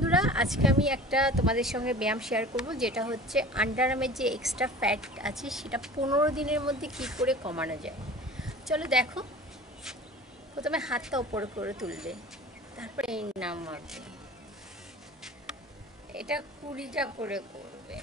বন্ধুরা, আজকে আমি একটা তোমাদের সঙ্গে ব্যায়াম শেয়ার করব, যেটা হচ্ছে আন্ডারআর্মের যে এক্সট্রা ফ্যাট আছে সেটা 15 দিনের মধ্যে কি করে কমানো যায়। চলো দেখো। প্রথমে হাতটা উপরে করে তুলবে, তারপরে এই নামাবে। এটা 20টা করে করবে।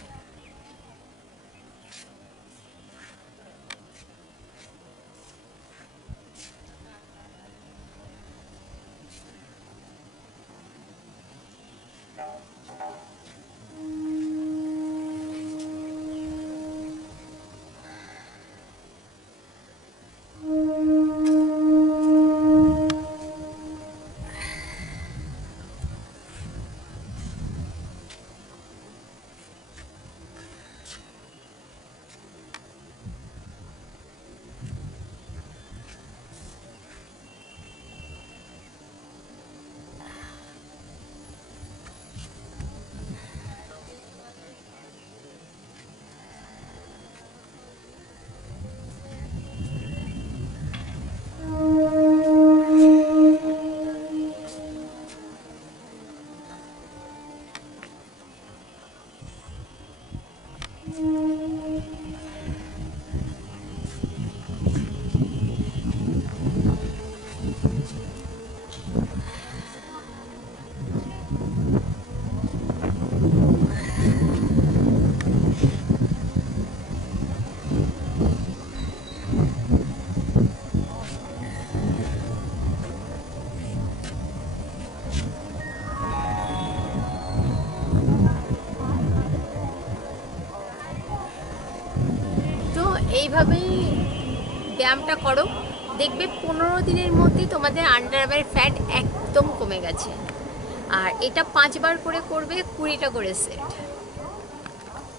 তো এইভাবেই ব্যায়ামটা করো, দেখবে 15 দিনের মধ্যেই তোমাদের আন্ডারআর্মের ফ্যাট একদম কমে গেছে। আর এটা 5বার করে করবে, 20টা করে সেট।